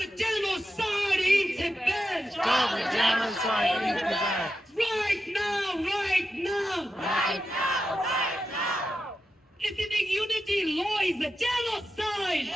the genocide in Tibet! Stop the genocide in Tibet! Right now! Right now! Right now! Right now! Ethnic unity law is a genocide!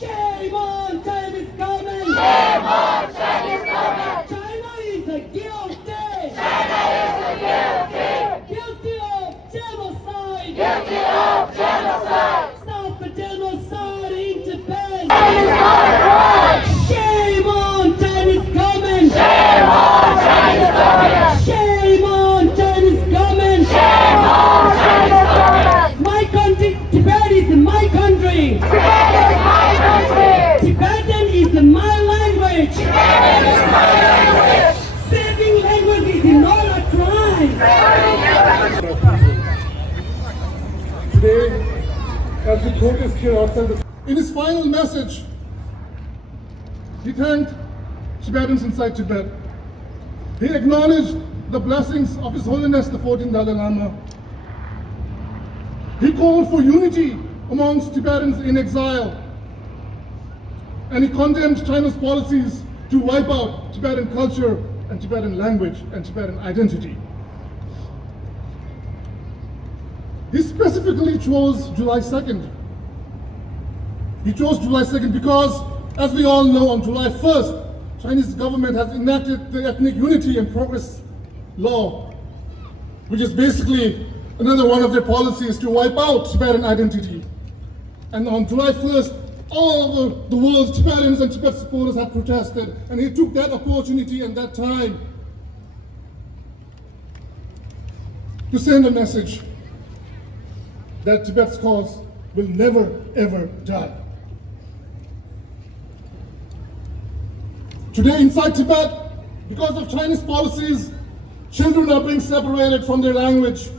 Shame on Chinese government! Shame on Chinese government! China is a guilty! China is guilty! Guilty of genocide! Guilty of genocide! Stop the genocide in Tibet! That is not right! Shame on Chinese government! Shame on Chinese government! Shame on Chinese government! Shame on Chinese government! My country, Tibet is my country! Tibet is my country! Tibetan is my language! Tibetan is my language! Saving language is not a crime! Today, as we protest here outside, in his final message, he thanked Tibetans inside Tibet. He acknowledged the blessings of His Holiness the 14th Dalai Lama. He called for unity amongst Tibetans in exile. And he condemned China's policies to wipe out Tibetan culture and Tibetan language and Tibetan identity. He specifically chose July 2nd. He chose July 2nd because, as we all know, on July 1st, Chinese government has enacted the Ethnic Unity and Progress Law, which is basically another one of their policies to wipe out Tibetan identity. And on July 1st, all over the world, Tibetans and Tibet supporters have protested, and he took that opportunity and that time to send a message that Tibet's cause will never, ever die. Today inside Tibet, because of Chinese policies, children are being separated from their language.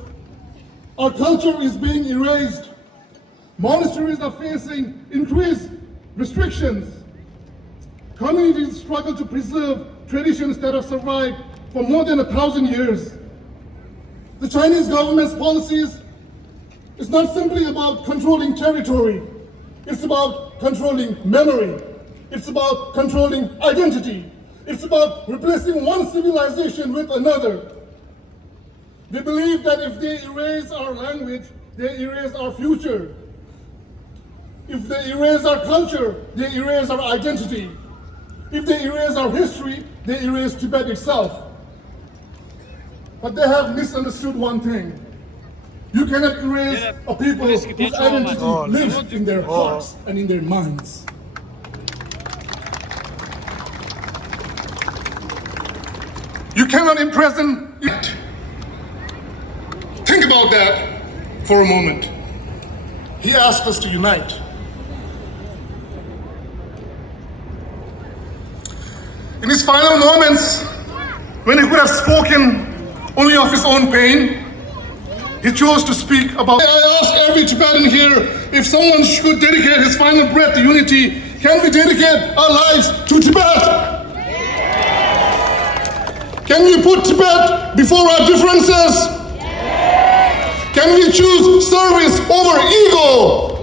Our culture is being erased. Monasteries are facing increased restrictions. Communities struggle to preserve traditions that have survived for more than 1,000 years. The Chinese government's policies is not simply about controlling territory. It's about controlling memory. It's about controlling identity. It's about replacing one civilization with another. We believe that if they erase our language, they erase our future. If they erase our culture, they erase our identity. If they erase our history, they erase Tibet itself. But they have misunderstood one thing. You cannot erase a people whose identity lives in their hearts and in their minds. You cannot imprison it. Think about that for a moment. He asked us to unite. In his final moments, when he could have spoken only of his own pain, he chose to speak about. I ask every Tibetan here, if someone should dedicate his final breath to unity, can we dedicate our lives to Tibet? Can we put Tibet before our differences? Can we choose service over ego?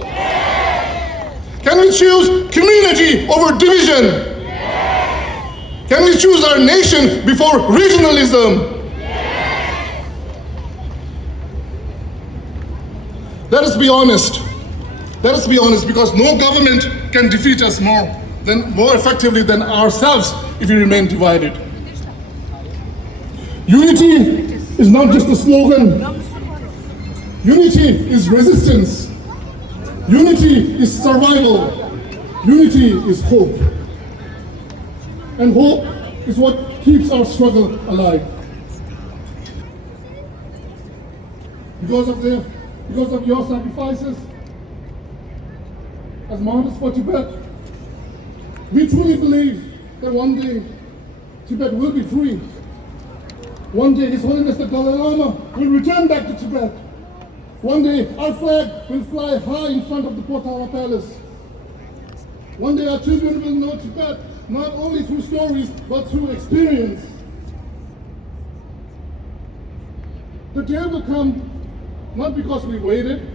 Can we choose community over division? Can we choose our nation before regionalism? Let us be honest. Let us be honest, because no government can defeat us more effectively than ourselves if we remain divided. Unity is not just a slogan. Unity is resistance. Unity is survival. Unity is hope. And hope is what keeps our struggle alive. Because of your sacrifices as martyrs for Tibet, we truly believe that one day Tibet will be free. One day His Holiness the Dalai Lama will return back to Tibet. One day our flag will fly high in front of the Potala Palace. One day our children will know Tibet not only through stories but through experience. The day will come not because we waited,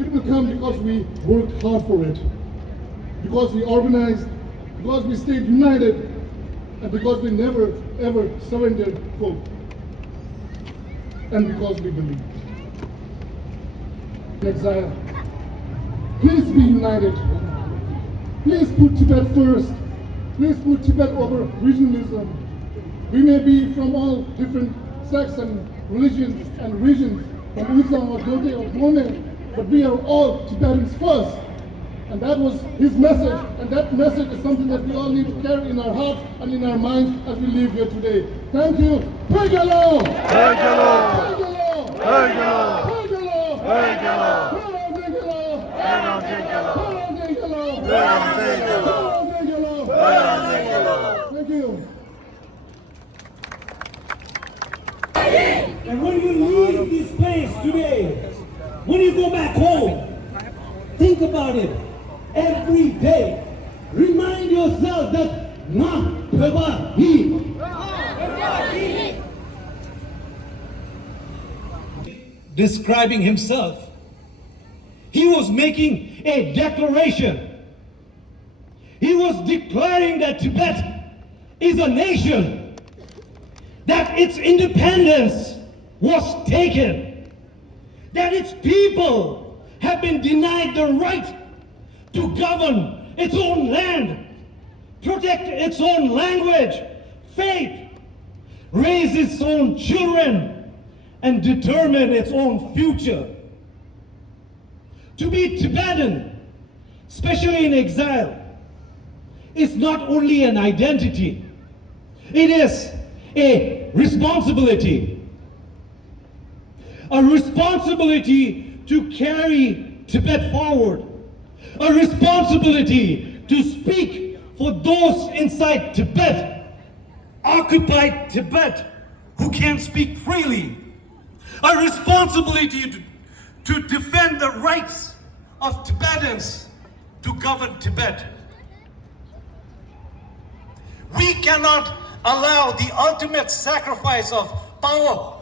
it will come because we worked hard for it. because we organized, because we stayed united, and because we never ever surrendered hope, and because we believed. In exile, please be united. Please put Tibet first. Please put Tibet over regionalism. We may be from all different sects and religions and regions, from Uzang or Dote or Gome, but we are all Tibetans first. And that was his message, and that message is something that we all need to carry in our hearts and in our minds as we live here today. Thank you. Pegalo! Pegalo! Pegalo! Thank you. And when you leave this place today, when you go back home, think about it every day. Remind yourself that Ma Peba Hi. Describing himself, he was making a declaration. He was declaring that Tibet is a nation, that its independence was taken, that its people have been denied the right to govern its own land, protect its own language, faith, raise its own children, and determine its own future. To be Tibetan, especially in exile, is not only an identity, it is a responsibility. A responsibility to carry Tibet forward. A responsibility to speak for those inside Tibet, occupied Tibet, who can't speak freely. A responsibility to defend the rights of Tibetans to govern Tibet. We cannot allow the ultimate sacrifice of power,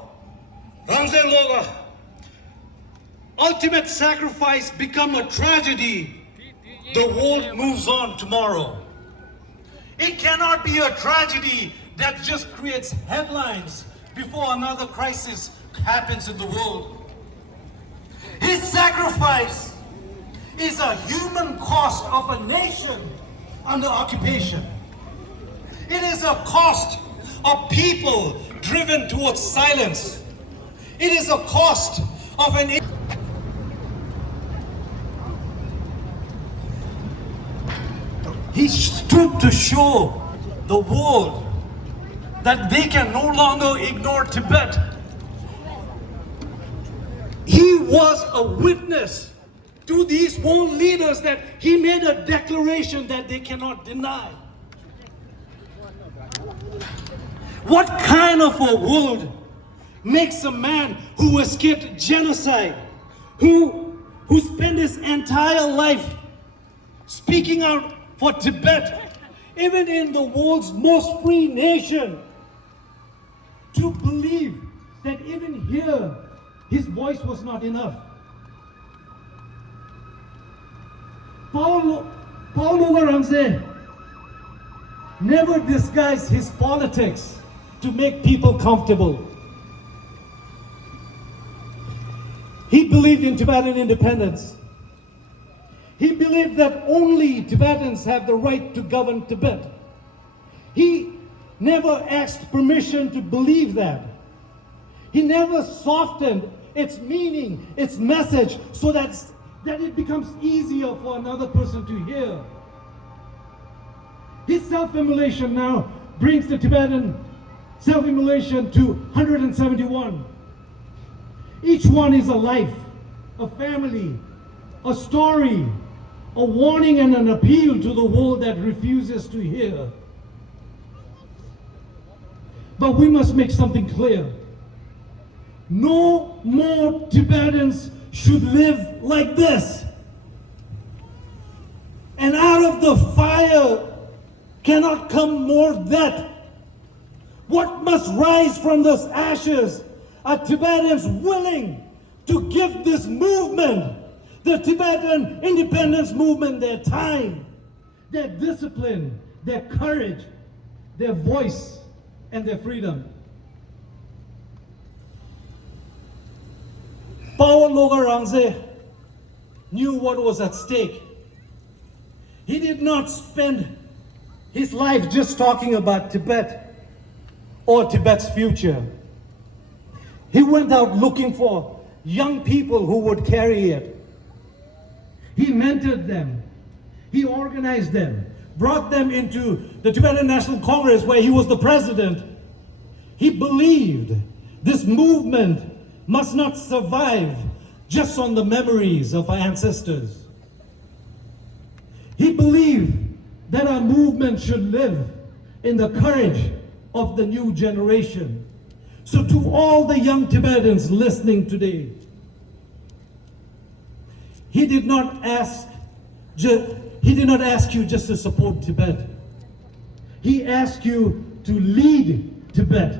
Rangzen Lobga, ultimate sacrifice become a tragedy. The world moves on tomorrow. It cannot be a tragedy that just creates headlines before another crisis happens in the world. His sacrifice is a human cost of a nation under occupation. It is a cost of people driven towards silence. It is a cost of an... He stood to show the world that they can no longer ignore Tibet. He was a witness to these world leaders that he made a declaration that they cannot deny. What kind of a world makes a man who escaped genocide, who spent his entire life speaking out for Tibet, even in the world's most free nation, to believe that even here his voice was not enough? Paulo Rangzen never disguised his politics to make people comfortable. He believed in Tibetan independence. He believed that only Tibetans have the right to govern Tibet. He never asked permission to believe that. He never softened its meaning, its message, so that it becomes easier for another person to hear. His self-immolation now brings the Tibetan self-immolation to 171. Each one is a life, a family, a story, a warning and an appeal to the world that refuses to hear. But we must make something clear. No more Tibetans should live like this. And out of the fire cannot come more death. What must rise from those ashes are Tibetans willing to give this movement, the Tibetan independence movement, their time, their discipline, their courage, their voice, and their freedom. Paul Lobga Rangzen knew what was at stake. He did not spend his life just talking about Tibet or Tibet's future. He went out looking for young people who would carry it. He mentored them. He organized them, brought them into the Tibetan National Congress where he was the president. He believed this movement must not survive just on the memories of our ancestors. He believed that our movement should live in the courage of the new generation. So to all the young Tibetans listening today, he did not ask you just to support Tibet. He asked you to lead Tibet,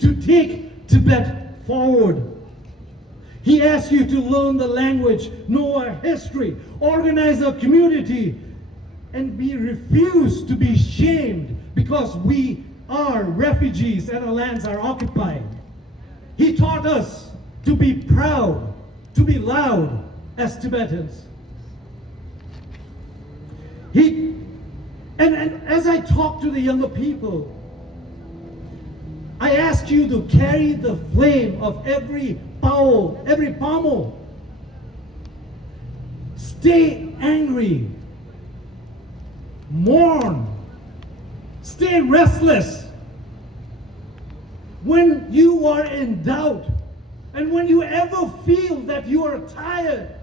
to take Tibet forward. He asked you to learn the language, know our history, organize a community, and we refuse to be shamed because we are refugees and our lands are occupied. He taught us to be proud, to be loud as Tibetans. And as I talk to the younger people, I ask you to carry the flame of every pao, every pamo. Stay angry. Mourn. Stay restless. When you are in doubt, and when you ever feel that you are tired,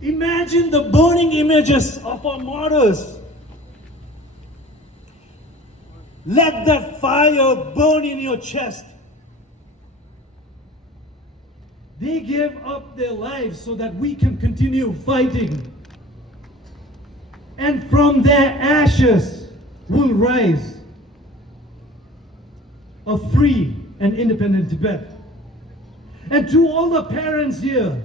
imagine the burning images of our martyrs. Let that fire burn in your chest. They gave up their lives so that we can continue fighting. And from their ashes will rise a free and independent Tibet. And to all the parents here,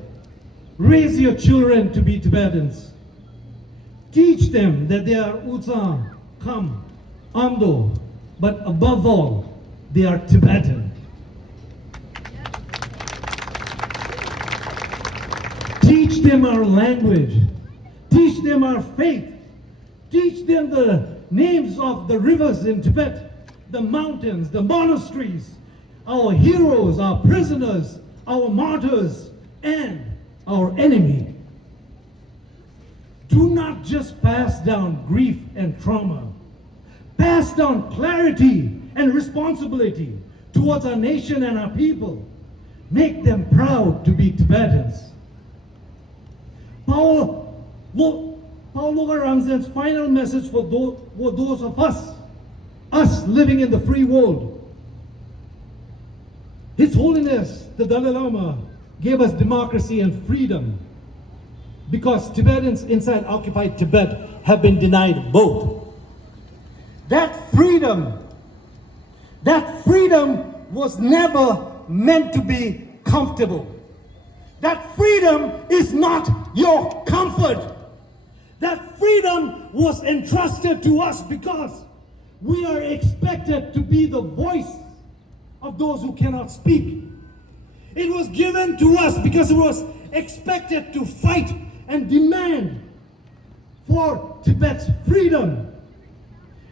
raise your children to be Tibetans. Teach them that they are Utsa, Kham, Amdo, but above all, they are Tibetan. Teach them our language. Teach them our faith. Teach them the names of the rivers in Tibet, the mountains, the monasteries, our heroes, our prisoners, our martyrs, and our enemy. Do not just pass down grief and trauma. Pass down clarity and responsibility towards our nation and our people. Make them proud to be Tibetans. Paul Lobga Rangzen's final message for those of us living in the free world. His Holiness, the Dalai Lama, gave us democracy and freedom because Tibetans inside occupied Tibet have been denied both. That freedom was never meant to be comfortable. That freedom is not your comfort. That freedom was entrusted to us because we are expected to be the voice of those who cannot speak. It was given to us because it was expected to fight and demand for Tibet's freedom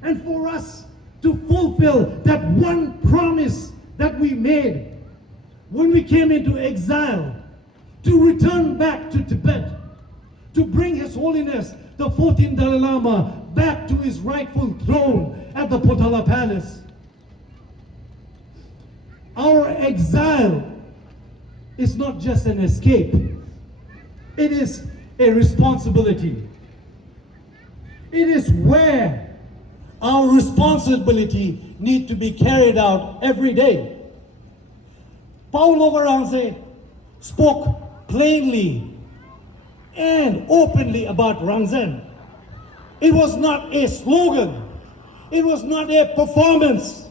and for us to fulfill that one promise that we made when we came into exile, to return back to Tibet, to bring His Holiness, the 14th Dalai Lama, back to his rightful throne at the Potala Palace. Our exile is not just an escape. It is a responsibility. It is where our responsibility needs to be carried out every day. Paul Lobga Rangzen spoke plainly and openly about Rangzen. It was not a slogan. It was not a performance.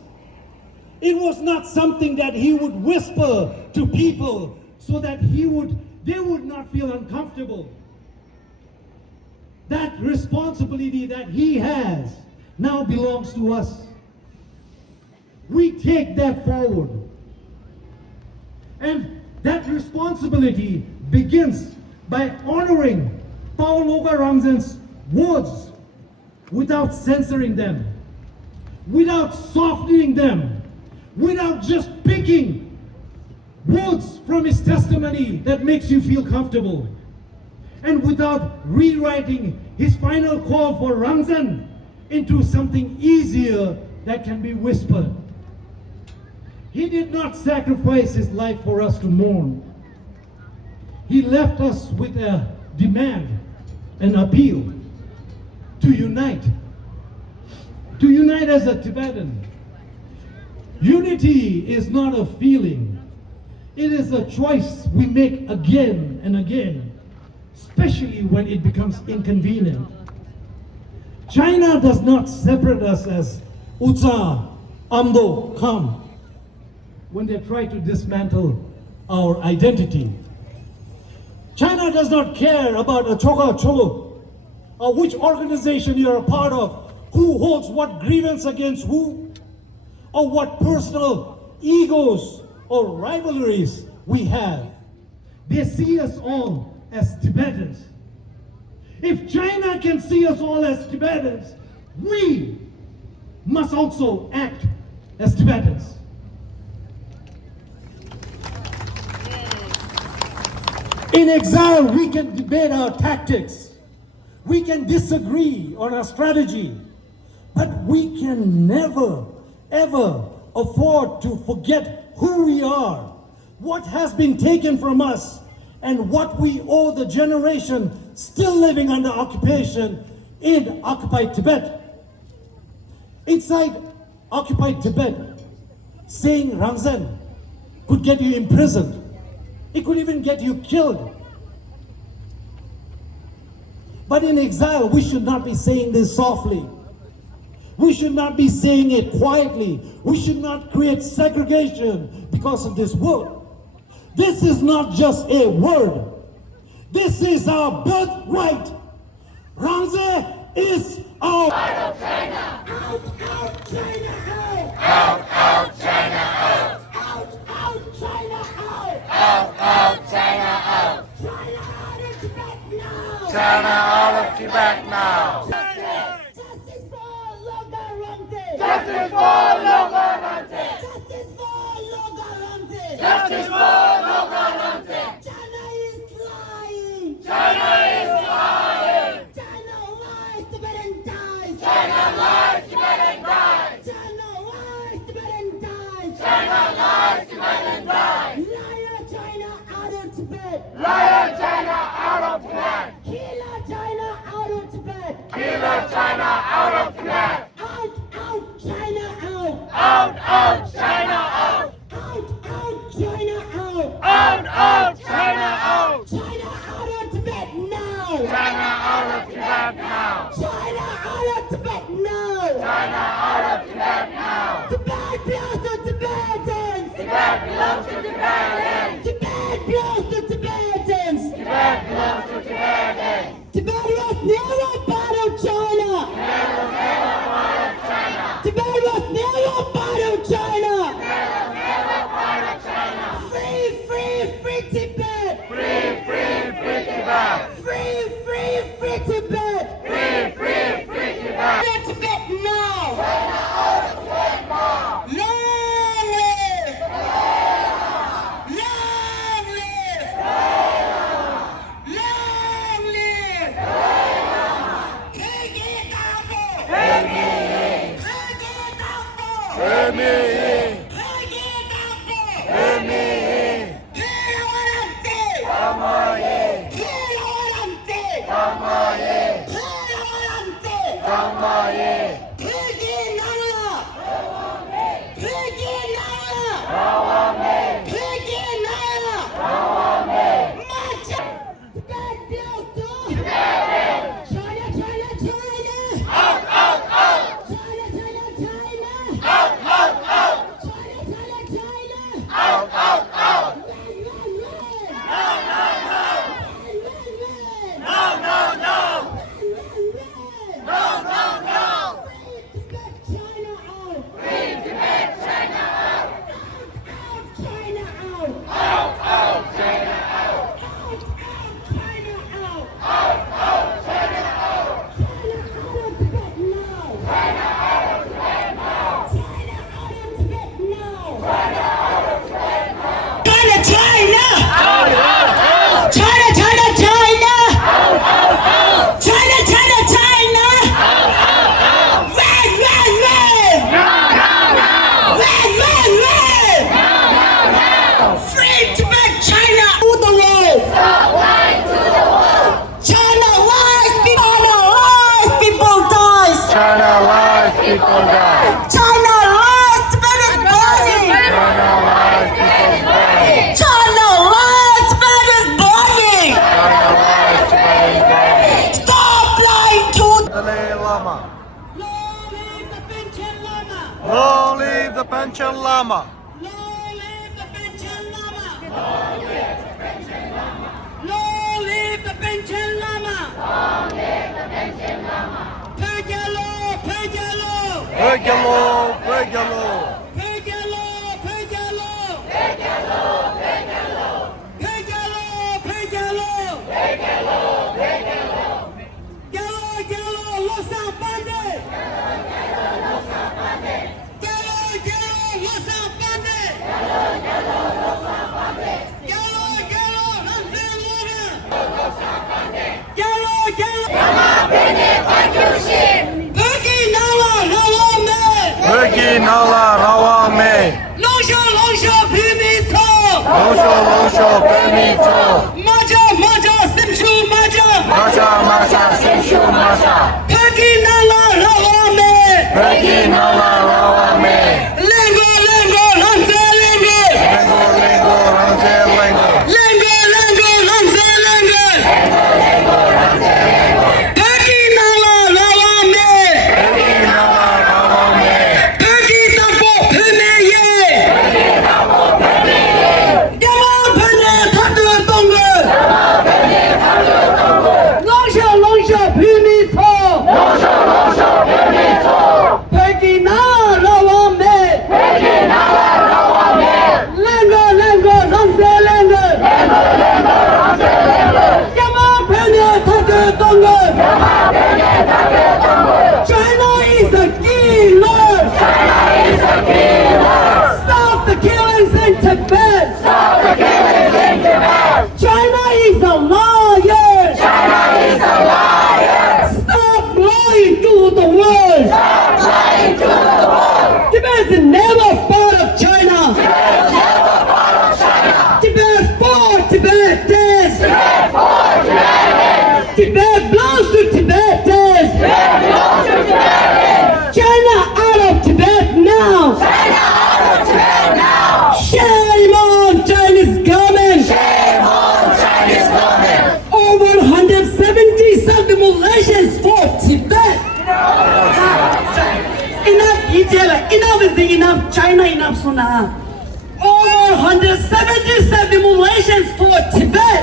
It was not something that he would whisper to people so that they would not feel uncomfortable. that responsibility that he has now belongs to us. We take that forward. And that responsibility begins by honoring Lobga Rangzen's words without censoring them, without softening them, without just picking words from his testimony that makes you feel comfortable, and without rewriting his final call for Rangzen into something easier that can be whispered. He did not sacrifice his life for us to mourn. He left us with a demand, an appeal to unite as a Tibetan. Unity is not a feeling. It is a choice we make again and again, especially when it becomes inconvenient. China does not separate us as Utsa, Amdo, Kam, when they try to dismantle our identity. China does not care about Achoka Cholo, or which organization you're a part of, who holds what grievance against who, or what personal egos or rivalries we have. They see us all as Tibetans. If China can see us all as Tibetans, we must also act as Tibetans. In exile, we can debate our tactics. We can disagree on our strategy. But we can never, ever afford to forget who we are, what has been taken from us, and what we owe the generation still living under occupation in occupied Tibet. Inside occupied Tibet, saying Rangzen could get you imprisoned. It could even get you killed. But in exile, we should not be saying this softly. We should not be saying it quietly. We should not create segregation because of this word. This is not just a word. This is our birthright. Rangzen is our... Out, China! Out, China, out! Out, China, out! Out, China, out! Out, China, out! China out of Tibet now! China out of Tibet now! Justice for Lobga Rangzen! Justice for Lobga Rangzen! Justice for Lobga Rangzen! Justice for Lobga Rangzen! China is lying! China is lying! China lies, Tibetan dies! China lies, Tibetan dies! China lies, Tibetan dies! China lies, Tibetan dies! Liar China out of Tibet! Liar China out of Tibet! Killer China out of Tibet! Killer China out of Tibet! Out, China out! Out, China out! Out, China out! Out, China out! China out of Tibet now! China out of Tibet now! China out of Tibet now! China out of Tibet now! Tibet belongs to Tibetans! Tibet belongs to Tibetans! Tibet belongs to Tibetans! Tibet belongs to Tibetans! Tibet was never part of China! Never part of China! Tibet was never part of China! Never part of China! Free Tibet! Free Tibet! Free Tibet! Free Tibet! Out of Tibet now! China out of Tibet now! Long live! Long live! Long live! Take it out! Take it out! Take it out! people die. China lies, Tibet is burning. China lies, people die. China lies, Tibet is burning. China lies, Tibet is dying. Stop lying to Dalai Lama. Long live the Panchen Lama. Long live the Panchen Lama. Long live the Panchen Lama. Long live the Panchen Lama. Long live the Panchen Lama. Long live the Panchen Lama. Pegalo, pegalo. Pegalo, pegalo. Pegalo, pegalo. Pegalo, pegalo. Pegalo, pegalo. Pegalo, pegalo. Galo, galo, losa bande. Galo, losa bande. Galo, galo, losa bande. Galo, galo, losa bande. Galo, galo, Rangzen Lobga. Losa bande. Galo, galo. Yama bene pakyushim. Pergi nawa rawa me. Pergi nala rawa me. Longsho, longsho pimito. Losho, losho, permito. Maja, maja, simshu maja. Masha, masha, simshu masha. Pergi nala rawa me. Pergi nala rawa me. Lengo, lengo, Rangzen lengo. Lengo, lengo, Rangzen lengo. Lengo, lengo, Rangzen lengo. Pergi nala rawa me. Pergi nala rawa me. Pergi tapo pime ye. Yama pene thatu tongo. Longsho, longsho pimito. Losho, losho, permito. Pergi nala rawa me. Pergi nala rawa me. Lengo, lengo, Rangzen lengo. Lengo, lengo, Rangzen lengo. Yama pene thatu tongo. Pene take tongo. China is a killer. China is a killer. Stop the killings in Tibet. Stop the killings in Tibet. China is a liar. China is a liar. Stop lying to the world. Stop lying to the world. Tibet is never part of China. Tibet is never part of China. Tibet is for Tibetans. Tibet for Tibetans. Tibet belongs to Tibetans. Tibet belongs to Tibetans. China out of Tibet now. China out of Tibet now. Shame on Chinese government. Shame on Chinese government. Over 170 self-demolitions for Tibet. Enough, enough is the enough. China enough suna. Over 170 self-demolitions for Tibet.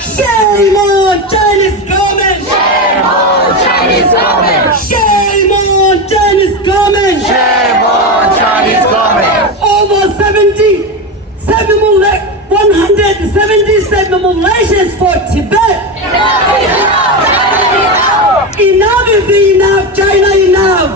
Shame on Chinese government. Shame on Chinese government. Shame on Chinese government. Shame on Chinese government. Over 170 self-demolitions for Tibet. Enough is enough. China enough.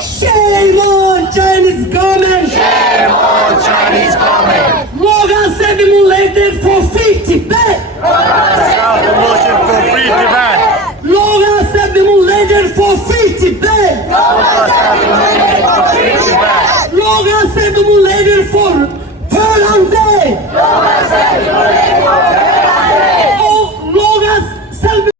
Shame on Chinese government. Shame on Chinese government. Lobga self-demolated for free Tibet. Self-demolition for free Tibet. Lobga self-demolated for free Tibet. Self-demolition for free Tibet. Lobga self-demolated for Rangzen. Self-demolition for free Tibet.